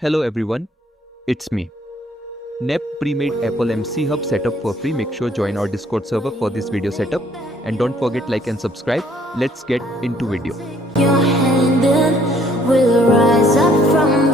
Hello everyone, it's me. Nep Premade AppleMC Hub setup for free. Make sure join our Discord server for this video setup. And don't forget like and subscribe. Let's get into video. Your hand in will rise up from